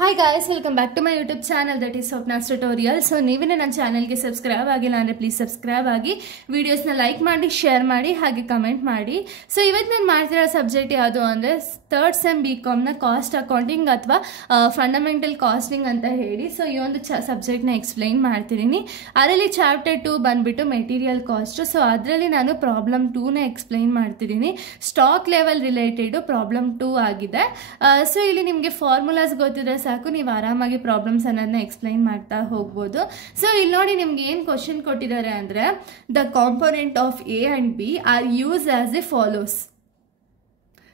Hi guys, welcome back to my YouTube channel that is Swapna's Tutorial. So ನೀವೇನೇ ನನ್ನ ಚಾನೆಲ್ಗೆ subscribe ಆಗಿಲ್ಲ ಅಂದರೆ ಪ್ಲೀಸ್ ಸಬ್ಸ್ಕ್ರೈಬ್ ಆಗಿ ವಿಡಿಯೋಸ್ನ ಲೈಕ್ ಮಾಡಿ ಶೇರ್ ಮಾಡಿ ಹಾಗೆ ಕಮೆಂಟ್ ಮಾಡಿ. ಸೊ ಇವತ್ತು ನಾನು ಮಾಡ್ತಿರೋ ಸಬ್ಜೆಕ್ಟ್ ಯಾವುದು ಅಂದರೆ ಥರ್ಡ್ ಸೆಮ್ BComನ ಕಾಸ್ಟ್ ಅಕೌಂಟಿಂಗ್ ಅಥವಾ ಫಂಡಮೆಂಟಲ್ ಕಾಸ್ಟಿಂಗ್ ಅಂತ ಹೇಳಿ. ಸೊ ಈ ಒಂದು ಸಬ್ಜೆಕ್ಟ್ನ ಎಕ್ಸ್ಪ್ಲೈನ್ ಮಾಡ್ತಿದ್ದೀನಿ. ಅದರಲ್ಲಿ ಚಾಪ್ಟರ್ 2 ಬಂದುಬಿಟ್ಟು ಮೆಟೀರಿಯಲ್ ಕಾಸ್ಟ್. ಸೊ ಅದರಲ್ಲಿ ನಾನು ಪ್ರಾಬ್ಲಮ್ 2ನ ಎಕ್ಸ್ಪ್ಲೈನ್ ಮಾಡ್ತಿದ್ದೀನಿ. ಸ್ಟಾಕ್ ಲೆವೆಲ್ ರಿಲೇಟೆಡು ಪ್ರಾಬ್ಲಮ್ 2 ಆಗಿದೆ. ಸೊ ಇಲ್ಲಿ ನಿಮಗೆ ಫಾರ್ಮುಲಾಸ್ ಗೊತ್ತಿದ್ರೆ ಸಾಕು, ನೀವು ಆರಾಮಾಗಿ ಪ್ರಾಬ್ಲಮ್ಸ್ ಅನ್ನೋದನ್ನ ಎಕ್ಸ್ಪ್ಲೈನ್ ಮಾಡ್ತಾ ಹೋಗ್ಬೋದು. ಸೊ ಇಲ್ಲಿ ನೋಡಿ ನಿಮ್ಗೆ ಏನು ಕ್ವಶನ್ ಕೊಟ್ಟಿದ್ದಾರೆ ಅಂದರೆ the component of A and B are use as a follows.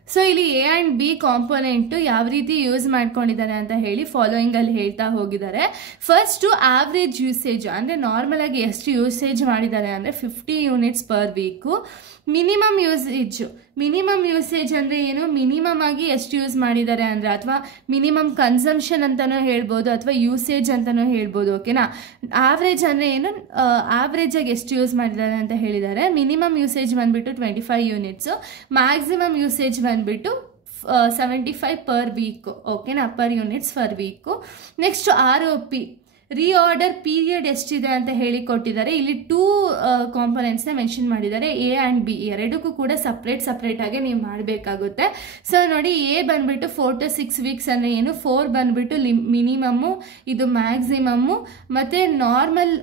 So ಇಲ್ಲಿ A and B ಕಾಂಪೋನೆಂಟು ಯಾವ ರೀತಿ ಯೂಸ್ ಮಾಡ್ಕೊಂಡಿದ್ದಾರೆ ಅಂತ ಹೇಳಿ ಫಾಲೋಯಿಂಗ್ ಅಲ್ಲಿ ಹೇಳ್ತಾ ಹೋಗಿದ್ದಾರೆ. ಫಸ್ಟು ಆವ್ರೇಜ್ ಯೂಸೇಜ್ ಅಂದರೆ ನಾರ್ಮಲ್ ಆಗಿ ಎಷ್ಟು ಯೂಸೇಜ್ ಮಾಡಿದ್ದಾರೆ ಅಂದರೆ 50 units per week. Minimum usage ಅಂದರೆ ಏನು, ಮಿನಿಮಮ್ ಆಗಿ ಎಷ್ಟು ಯೂಸ್ ಮಾಡಿದ್ದಾರೆ ಅಂದರೆ ಅಥವಾ ಮಿನಿಮಮ್ ಕನ್ಸಂಪ್ಷನ್ ಅಂತಲೂ ಹೇಳ್ಬೋದು ಅಥವಾ ಯೂಸೇಜ್ ಅಂತಲೂ ಹೇಳ್ಬೋದು. ಓಕೆನಾ. ಆವ್ರೇಜ್ ಅಂದರೆ ಏನು, ಆವ್ರೇಜ್ ಆಗಿ ಎಷ್ಟು ಯೂಸ್ ಮಾಡಿದ್ದಾರೆ ಅಂತ ಹೇಳಿದ್ದಾರೆ. ಮಿನಿಮಮ್ ಯೂಸೇಜ್ ಬಂದುಬಿಟ್ಟು 25 ಯೂನಿಟ್ಸು, ಮ್ಯಾಕ್ಸಿಮಮ್ ಯೂಸೇಜ್ ಬಂದುಬಿಟ್ಟು 75 ಪರ್ ವೀಕು. ಓಕೆನಾ, per units per week. Next ROP reorder period ಎಷ್ಟಿದೆ ಅಂತ ಹೇಳಿ ಕೊಟ್ಟಿದ್ದಾರೆ. ಇಲ್ಲಿ 2 ಕಾಂಪೊನೆಂಟ್ಸ್ನ ಮೆನ್ಷನ್ ಮಾಡಿದ್ದಾರೆ, A and B. ಎರಡಕ್ಕೂ ಕೂಡ ಸಪ್ರೇಟ್ ಆಗಿ ನೀವು ಮಾಡಬೇಕಾಗುತ್ತೆ. ಸೊ ನೋಡಿ, A ಬಂದ್ಬಿಟ್ಟು 4 to 6 ವೀಕ್ಸ್ ಅಂದರೆ ಏನು, 4 ಬಂದ್ಬಿಟ್ಟು ಮಿನಿಮಮ್ಮು, ಇದು ಮ್ಯಾಕ್ಸಿಮಮ್ಮು ಮತ್ತು ನಾರ್ಮಲ್.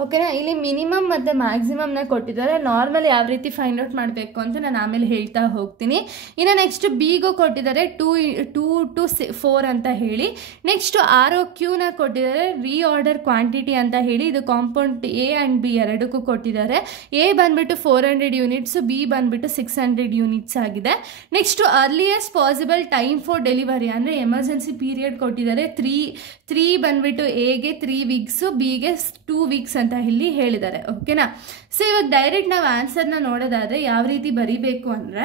ಓಕೆನಾ. ಇಲ್ಲಿ ಮಿನಿಮಮ್ ಮತ್ತು ಮ್ಯಾಕ್ಸಿಮಮ್ನ ಕೊಟ್ಟಿದ್ದಾರೆ. ನಾರ್ಮಲ್ ಯಾವ ರೀತಿ ಫೈಂಡ್ ಔಟ್ ಮಾಡಬೇಕು ಅಂತ ನಾನು ಆಮೇಲೆ ಹೇಳ್ತಾ ಹೋಗ್ತೀನಿ. ಇನ್ನು ನೆಕ್ಸ್ಟ್ Bಗೂ ಕೊಟ್ಟಿದ್ದಾರೆ 2 to 4 ಅಂತ ಹೇಳಿ. ನೆಕ್ಸ್ಟ್ ROQನ ಕೊಟ್ಟಿದ್ದಾರೆ, ರೀಆರ್ಡರ್ ಕ್ವಾಂಟಿಟಿ ಅಂತ ಹೇಳಿ. ಇದು ಕಾಂಪೌಂಡ್ A and B ಎರಡಕ್ಕೂ ಕೊಟ್ಟಿದ್ದಾರೆ. A ಬಂದ್ಬಿಟ್ಟು 400 ಯೂನಿಟ್ಸು, B ಬಂದ್ಬಿಟ್ಟು 600 ಯೂನಿಟ್ಸ್ ಆಗಿದೆ. Next earliest possible time for delivery ಅಂದರೆ ಎಮರ್ಜೆನ್ಸಿ ಪೀರಿಯಡ್ ಕೊಟ್ಟಿದ್ದಾರೆ. 3 ಬಂದ್ಬಿಟ್ಟು Aಗೆ 3 ವೀಕ್ಸು, Bಗೆ 2 ವೀಕ್ಸ್ ಅಂತ ಇಲ್ಲಿ ಹೇಳಿದ್ದಾರೆ. ಓಕೆನಾ. ಸೊ ಇವಾಗ ಡೈರೆಕ್ಟ್ ನಾವು ಆನ್ಸರ್ನ ನೋಡೋದಾದ್ರೆ ಯಾವ ರೀತಿ ಬರೀಬೇಕು ಅಂದರೆ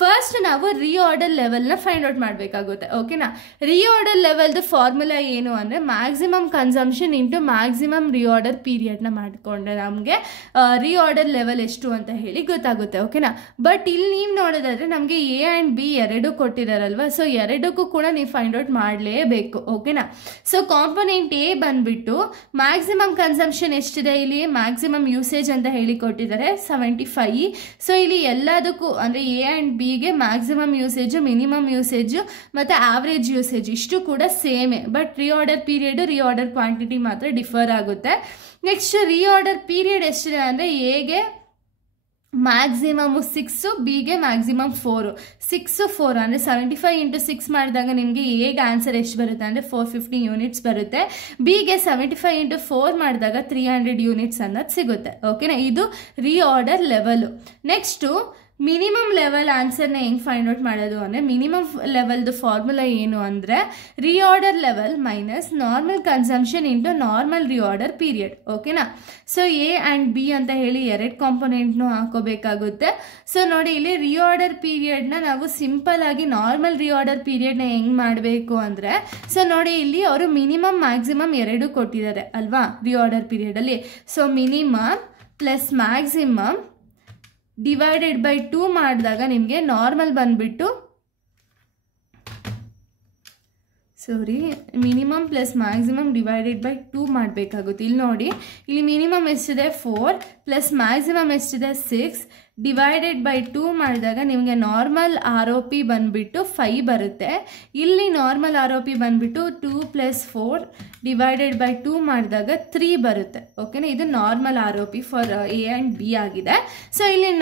ಫಸ್ಟ್ ನಾವು ರೀಆರ್ಡರ್ ಲೆವೆಲ್ನ ಫೈಂಡ್ ಔಟ್ ಮಾಡಬೇಕಾಗುತ್ತೆ. ಓಕೆನಾ. ರೀಆರ್ಡರ್ ಲೆವೆಲ್ದು ಫಾರ್ಮುಲಾ ಏನು ಅಂದರೆ maximum consumption into maximum reorder ಪೀರಿಯಡ್ನ ಮಾಡಿಕೊಂಡ್ರೆ ನಮಗೆ ರೀಆರ್ಡರ್ ಲೆವೆಲ್ ಎಷ್ಟು ಅಂತ ಹೇಳಿ ಗೊತ್ತಾಗುತ್ತೆ. ಓಕೆನಾ. ಬಟ್ ಇಲ್ಲಿ ನೀವು ನೋಡೋದಾದ್ರೆ ನಮಗೆ A and B ಎರಡೂ ಕೊಟ್ಟಿದ್ದಾರಲ್ವ. ಸೊ ಎರಡಕ್ಕೂ ಕೂಡ ನೀವು ಫೈಂಡ್ ಔಟ್ ಮಾಡಲೇಬೇಕು. ಓಕೆನಾ. ಸೊ ಕಾಂಪೊನೆಂಟ್ A ಬಂದ್ಬಿಟ್ಟು ಮ್ಯಾಕ್ಸಿಮಮ್ ಕನ್ಸಂಪ್ಷನ್ ಎಷ್ಟಿದೆ, ಇಲ್ಲಿ ಮ್ಯಾಕ್ಸಿಮಮ್ ಯೂಸೇಜ್ ಅಂತ ಹೇಳಿ ಕೊಟ್ಟಿದ್ದಾರೆ 75. ಸೊ ಇಲ್ಲಿ ಎಲ್ಲದಕ್ಕೂ ಅಂದರೆ A and Bಗೆ ಮ್ಯಾಕ್ಸಿಮಮ್ ಯೂಸೇಜು, ಮಿನಿಮಮ್ ಯೂಸೇಜು ಮತ್ತು ಆವ್ರೇಜ್ ಯೂಸೇಜ್ ಇಷ್ಟು ಕೂಡ ಸೇಮೇ. But reorder period, reorder quantity ಮಾತ್ರ ಡಿಫರ್ ಆಗುತ್ತೆ. ನೆಕ್ಸ್ಟ್ ರೀಆರ್ಡರ್ ಪೀರಿಯಡ್ ಎಷ್ಟಿದೆ ಅಂದರೆ Aಗೆ ಮ್ಯಾಕ್ಸಿಮಮ್ 6, Bಗೆ ಮ್ಯಾಕ್ಸಿಮಮ್ 4. 6 4 ಅಂದರೆ 75 ಇಂಟು 6 ಮಾಡಿದಾಗ ನಿಮಗೆ Aಗೆ ಆನ್ಸರ್ ಎಷ್ಟು ಬರುತ್ತೆ ಅಂದರೆ 450 ಯೂನಿಟ್ಸ್ ಬರುತ್ತೆ. Bಗೆ 75 ಇಂಟು 4 ಮಾಡಿದಾಗ 300 ಯೂನಿಟ್ಸ್ ಅನ್ನೋದು ಸಿಗುತ್ತೆ. ಓಕೆನಾ. ಇದು reorder level. Next minimum level ಆನ್ಸರ್ನ ಹೆಂಗೆ ಫೈಂಡ್ ಔಟ್ ಮಾಡೋದು ಅಂದರೆ ಮಿನಿಮಮ್ ಲೆವೆಲ್ದು ಫಾರ್ಮುಲಾ ಏನು ಅಂದರೆ reorder level minus normal consumption into normal reorder period. ಓಕೆನಾ. ಸೊ A and B ಅಂತ ಹೇಳಿ 2 ಕಾಂಪೊನೆಂಟ್ನು ಹಾಕೋಬೇಕಾಗುತ್ತೆ. ಸೊ ನೋಡಿ, ಇಲ್ಲಿ ರೀಆರ್ಡರ್ ಪೀರಿಯಡ್ನ ನಾವು ಸಿಂಪಲ್ ಆಗಿ ನಾರ್ಮಲ್ ರೀಆರ್ಡರ್ ಪೀರಿಯಡ್ನ ಹೆಂಗೆ ಮಾಡಬೇಕು ಅಂದರೆ ಸೊ ನೋಡಿ, ಇಲ್ಲಿ ಅವರು ಮಿನಿಮಮ್ ಮ್ಯಾಕ್ಸಿಮಮ್ ಎರಡೂ ಕೊಟ್ಟಿದ್ದಾರೆ ಅಲ್ವಾ ರೀಆರ್ಡರ್ ಪೀರಿಯಡಲ್ಲಿ. So minimum plus maximum divided by 2 ಮಾಡಿದಾಗ ನಿಮಗೆ ನಾರ್ಮಲ್ ಬಂದ್ಬಿಟ್ಟು minimum plus maximum divided by 2 ಮಾಡಬೇಕಾಗುತ್ತೆ. ಇಲ್ಲಿ ನೋಡಿ, ಇಲ್ಲಿ ಮಿನಿಮಮ್ ಎಷ್ಟಿದೆ 4 ಪ್ಲಸ್ ಮ್ಯಾಕ್ಸಿಮಮ್ ಎಷ್ಟಿದೆ 6 ಡಿವೈಡೆಡ್ ಬೈ 2 ಮಾಡಿದಾಗ ನಿಮಗೆ ನಾರ್ಮಲ್ ROP ಬಂದುಬಿಟ್ಟು 5 ಬರುತ್ತೆ. ಇಲ್ಲಿ ನಾರ್ಮಲ್ ROP ಬಂದುಬಿಟ್ಟು 2 + 4 ಡಿವೈಡೆಡ್ ಬೈ 2 ಮಾಡಿದಾಗ 3 ಬರುತ್ತೆ. ಓಕೆನಾ. ಇದು normal ROP for A and B ಆಗಿದೆ. ಸೊ ಇಲ್ಲಿ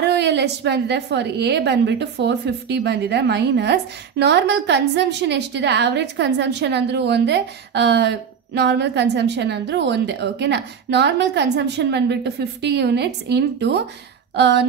ROL ಎಷ್ಟು ಬಂದಿದೆ ಫಾರ್ A ಬಂದುಬಿಟ್ಟು 450 ಬಂದಿದೆ ಮೈನಸ್ ನಾರ್ಮಲ್ ಕನ್ಸಂಪ್ಷನ್ ಎಷ್ಟಿದೆ, ಆವ್ರೇಜ್ ಕನ್ಸಂಪ್ಷನ್ ಅಂದರೂ ಒಂದೇ, ನಾರ್ಮಲ್ ಕನ್ಸಂಪ್ಷನ್ ಅಂದರೂ ಒಂದೇ. ಓಕೆನಾ. ನಾರ್ಮಲ್ ಕನ್ಸಂಪ್ಷನ್ ಬಂದುಬಿಟ್ಟು 50 ಯೂನಿಟ್ಸ್ ಇಂಟು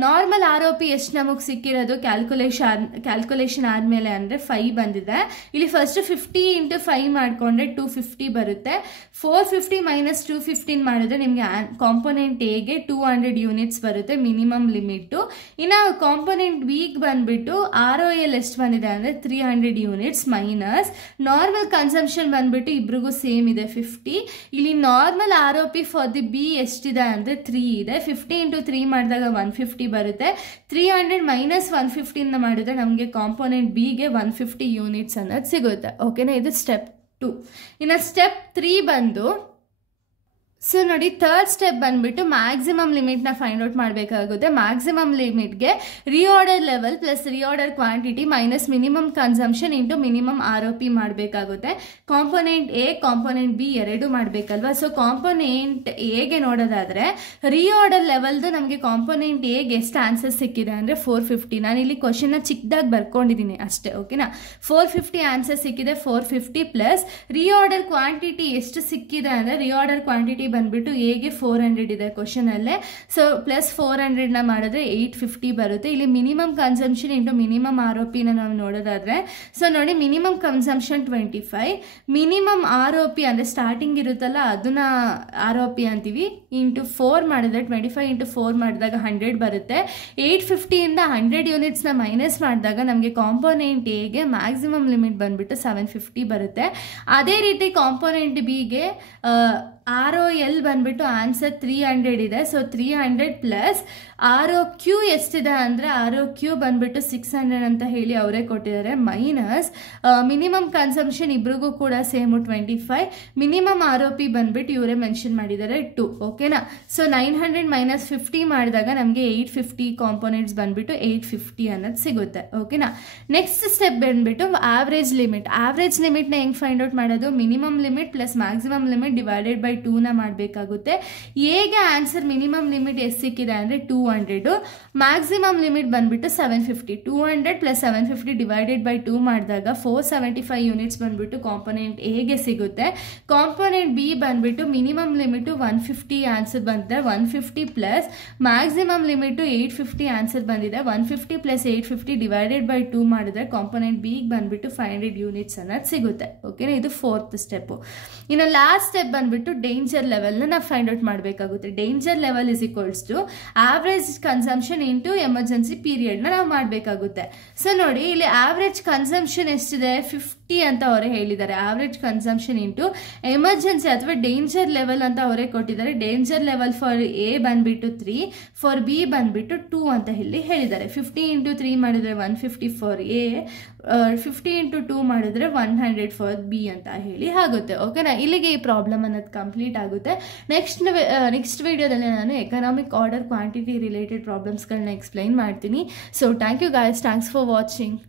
ನಾರ್ಮಲ್ ROP ಎಷ್ಟು ನಮಗೆ ಸಿಕ್ಕಿರೋದು ಕ್ಯಾಲ್ಕುಲೇಷನ್ ಆದಮೇಲೆ ಅಂದರೆ 5 ಬಂದಿದೆ. ಇಲ್ಲಿ ಫಸ್ಟ್ 50 ಇಂಟು 5 ಮಾಡಿಕೊಂಡ್ರೆ 250 ಬರುತ್ತೆ. 450 ಮೈನಸ್ 215 ಮಾಡಿದ್ರೆ ನಿಮಗೆ ಕಾಂಪೊನೆಂಟ್ Aಗೆ 200 ಯೂನಿಟ್ಸ್ ಬರುತ್ತೆ ಮಿನಿಮಮ್ ಲಿಮಿಟು. ಇನ್ನು ಕಾಂಪೊನೆಂಟ್ Bಗೆ ಬಂದುಬಿಟ್ಟು ROL ಎಷ್ಟು ಬಂದಿದೆ ಅಂದರೆ 300 ಯೂನಿಟ್ಸ್ ಮೈನಸ್ ನಾರ್ಮಲ್ ಕನ್ಸಂಪ್ಷನ್ ಬಂದುಬಿಟ್ಟು ಇಬ್ರಿಗೂ ಸೇಮ್ ಇದೆ 50. ಇಲ್ಲಿ normal ROP for the B ಎಷ್ಟಿದೆ ಅಂದರೆ 3 ಇದೆ. 50 ಇಂಟು 3 ಮಾಡಿದಾಗ 150 150 ಬರುತ್ತೆ. 300 ಮೈನಸ್ 150 ಮಾಡಿದ್ರೆ ನಮಗೆ ಕಾಂಪೋನೆಂಟ್ ಬಿಗೆ 150 ಯೂನಿಟ್ಸ್ ಅನ್ನೋದು ಸಿಗುತ್ತೆ. ಓಕೆನಾ, ಇದು ಸ್ಟೆಪ್ 2. ಇನ್ನು ಸ್ಟೆಪ್ 3 ಬಂದು ಸೊ ನೋಡಿ, ಥರ್ಡ್ ಸ್ಟೆಪ್ ಬಂದ್ಬಿಟ್ಟು ಮ್ಯಾಕ್ಸಿಮಮ್ ಲಿಮಿಟ್ನ ಫೈಂಡ್ ಔಟ್ ಮಾಡಬೇಕಾಗುತ್ತೆ. ಮ್ಯಾಕ್ಸಿಮಮ್ ಲಿಮಿಟ್ಗೆ reorder level plus reorder quantity minus minimum consumption into minimum ROP ಮಾಡಬೇಕಾಗುತ್ತೆ. ಕಾಂಪೋನೆಂಟ್ ಎ ಕಾಂಪೋನೆಂಟ್ ಬಿ ಎರಡೂ ಮಾಡಬೇಕಲ್ವಾ. ಸೊ ಕಾಂಪೋನೆಂಟ್ ಎಗೆ ನೋಡೋದಾದ್ರೆ ರಿಆರ್ಡರ್ ಲೆವೆಲ್ದು ನಮಗೆ ಕಾಂಪೋನೆಂಟ್ ಎಗೆ ಎಷ್ಟು ಆನ್ಸರ್ ಸಿಕ್ಕಿದೆ ಅಂದರೆ 450. ನಾನು ಇಲ್ಲಿ ಕ್ವಶನ್ನ ಚಿಕ್ಕದಾಗಿ ಬರ್ಕೊಂಡಿದ್ದೀನಿ ಅಷ್ಟೇ. ಓಕೆನಾ, 450 ಆನ್ಸರ್ ಸಿಕ್ಕಿದೆ. 450 ಪ್ಲಸ್ ರಿಆರ್ಡರ್ ಕ್ವಾಂಟಿಟಿ ಎಷ್ಟು ಸಿಕ್ಕಿದೆ ಅಂದರೆ ರಿಆರ್ಡರ್ ಕ್ವಾಂಟಿಟಿ ಬಂದ್ಬಿಟ್ಟು ಎಗೆ 400 ಇದೆ ಕ್ವಶನ್ ಅಲ್ಲೇ. ಸೊ ಪ್ಲಸ್ 400ನ ಮಾಡಿದ್ರೆ 850 ಬರುತ್ತೆ. ಇಲ್ಲಿ minimum consumption into minimum ROP ನಾವು ನೋಡೋದಾದ್ರೆ ಸೊ ನೋಡಿ, ಮಿನಿಮಮ್ ಕನ್ಸಂಪ್ಷನ್ 25, ಮಿನಿಮಮ್ ROP ಅಂದ್ರೆ ಸ್ಟಾರ್ಟಿಂಗ್ ಇರುತ್ತಲ್ಲ ಅದನ್ನ ROP ಅಂತೀವಿ, ಇಂಟು 4 ಮಾಡಿದ್ರೆ 25 ಇಂಟು 4 ಮಾಡಿದಾಗ 100 ಬರುತ್ತೆ. 850 ಇಂದ 100 ಯೂನಿಟ್ಸ್ನ ಮೈನಸ್ ಮಾಡಿದಾಗ ನಮಗೆ ಕಾಂಪೋನೆಂಟ್ ಎಗೆ ಮ್ಯಾಕ್ಸಿಮಮ್ ಲಿಮಿಟ್ ಬಂದ್ಬಿಟ್ಟು 750 ಬರುತ್ತೆ. ಅದೇ ರೀತಿ ಕಾಂಪೋನೆಂಟ್ ಬಿಗೆ ROL ಬಂದ್ಬಿಟ್ಟು ಆನ್ಸರ್ 300 ಇದೆ. ಸೊ 300 ಪ್ಲಸ್ ROQ ಎಷ್ಟಿದೆ ಅಂದರೆ ROQ ಬಂದ್ಬಿಟ್ಟು 600 ಅಂತ ಹೇಳಿ ಅವರೇ ಕೊಟ್ಟಿದ್ದಾರೆ. ಮೈನಸ್ ಮಿನಿಮಮ್ ಕನ್ಸಂಪ್ಷನ್ ಇಬ್ರಿಗೂ ಕೂಡ ಸೇಮು 25, ಮಿನಿಮಮ್ ROP ಬಂದ್ಬಿಟ್ಟು ಇವರೇ ಮೆನ್ಷನ್ ಮಾಡಿದ್ದಾರೆ 2. ಓಕೆನಾ, ಸೊ 900 ಮೈನಸ್ 50 ಮಾಡಿದಾಗ ನಮಗೆ 850 ಕಾಂಪೋನೆಂಟ್ಸ್ ಬಂದ್ಬಿಟ್ಟು 850 ಅನ್ನೋದು ಸಿಗುತ್ತೆ. ಓಕೆನಾ, ನೆಕ್ಸ್ಟ್ ಸ್ಟೆಪ್ ಬಂದ್ಬಿಟ್ಟು ಆವ್ರೇಜ್ ಲಿಮಿಟ್. ಆವ್ರೇಜ್ ಲಿಮಿಟ್ನ ಹೆಂಗೆ ಫೈಂಡ್ ಔಟ್ ಮಾಡೋದು? Minimum limit plus maximum limit divided by 2ನ ಮಾಡಬೇಕಾಗುತ್ತೆ. ಹೇಗೆ ಆನ್ಸರ್ ಮಿನಿಮಮ್ ಲಿಮಿಟ್ ಎಷ್ಟು ಸಿಕ್ಕಿದೆ ಅಂದರೆ 200, ಮ್ಯಾಕ್ಸಿಮಮ್ ಲಿಮಿಟ್ ಬಂದ್ಬಿಟ್ಟು 750. 200 ಪ್ಲಸ್ 750 ಡಿವೈಡೆಡ್ ಬೈ 2 ಮಾಡಿದಾಗ 475 ಯೂನಿಟ್ಸ್ ಬಂದ್ಬಿಟ್ಟು ಕಾಂಪೋನೆಂಟ್ ಎಗೆ ಸಿಗುತ್ತೆ. ಕಾಂಪೋನೆಂಟ್ ಬಿ ಬಂದ್ಬಿಟ್ಟು ಮಿನಿಮಮ್ ಲಿಮಿಟು 150 ಆನ್ಸರ್ ಬಂದಿದೆ. 150 ಪ್ಲಸ್ ಮ್ಯಾಕ್ಸಿಮಮ್ ಲಿಮಿಟು 850 ಆನ್ಸರ್ ಬಂದಿದೆ. 150 ಪ್ಲಸ್ 850 ಡಿವೈಡೆಡ್ ಬೈ 2 ಮಾಡಿದ್ರೆ ಕಾಂಪೋನೆಂಟ್ ಬಿಗೆ ಬಂದ್ಬಿಟ್ಟು 500 ಯೂನಿಟ್ಸ್ ಅನ್ನೋದು ಸಿಗುತ್ತೆ. ಓಕೆನಾ, ಇದು 4th ಸ್ಟೆಪ್ಪು. ಇನ್ನು ಲಾಸ್ಟ್ ಸ್ಟೆಪ್ ಬಂದ್ಬಿಟ್ಟು ಡೇಂಜರ್ ಲೆವೆಲ್ನ ನಾವು ಫೈಂಡ್ ಔಟ್ ಮಾಡಬೇಕಾಗುತ್ತೆ. Danger level is equals to average consumption into emergency ಪೀರಿಯಡ್ನ ನಾವು ಮಾಡಬೇಕಾಗುತ್ತೆ. ಸೊ ನೋಡಿ, ಇಲ್ಲಿ ಆವ್ರೇಜ್ ಕನ್ಸಂಪ್ಷನ್ ಎಷ್ಟಿದೆ 50 ಅಂತ ಅವರೇ ಹೇಳಿದ್ದಾರೆ. ಆವ್ರೇಜ್ ಕನ್ಸಂಪ್ಷನ್ ಇಂಟು ಎಮರ್ಜೆನ್ಸಿ ಅಥವಾ ಡೇಂಜರ್ ಲೆವೆಲ್ ಅಂತ ಅವರೇ ಕೊಟ್ಟಿದ್ದಾರೆ. ಡೇಂಜರ್ ಲೆವೆಲ್ ಫಾರ್ ಎ ಬಂದ್ಬಿಟ್ಟು 3, ಫಾರ್ ಬಿ ಬಂದ್ಬಿಟ್ಟು 2 ಅಂತ ಇಲ್ಲಿ ಹೇಳಿದ್ದಾರೆ. 50 ಇಂಟು 3 ಮಾಡಿದ್ರೆ 150 ಫಾರ್ ಎ, 50 ಇಂಟು 2 ಮಾಡಿದ್ರೆ 100 ಫಾರ್ ಬಿ ಅಂತ ಹೇಳಿ ಆಗುತ್ತೆ. ಓಕೆನಾ, ಇಲ್ಲಿಗೆ ಈ ಪ್ರಾಬ್ಲಮ್ ಅನ್ನೋದು ಕಂಪ್ಲೀಟ್ ಆಗುತ್ತೆ. ನೆಕ್ಸ್ಟ್ ವಿಡಿಯೋದಲ್ಲಿ ನಾನು ಎಕನಾಮಿಕ್ ಆರ್ಡರ್ ಕ್ವಾಂಟಿಟಿ ರಿಲೇಟೆಡ್ ಪ್ರಾಬ್ಲಮ್ಸ್ಗಳನ್ನ ಎಕ್ಸ್ಪ್ಲೈನ್ ಮಾಡ್ತೀನಿ. So thank you guys, thanks for watching.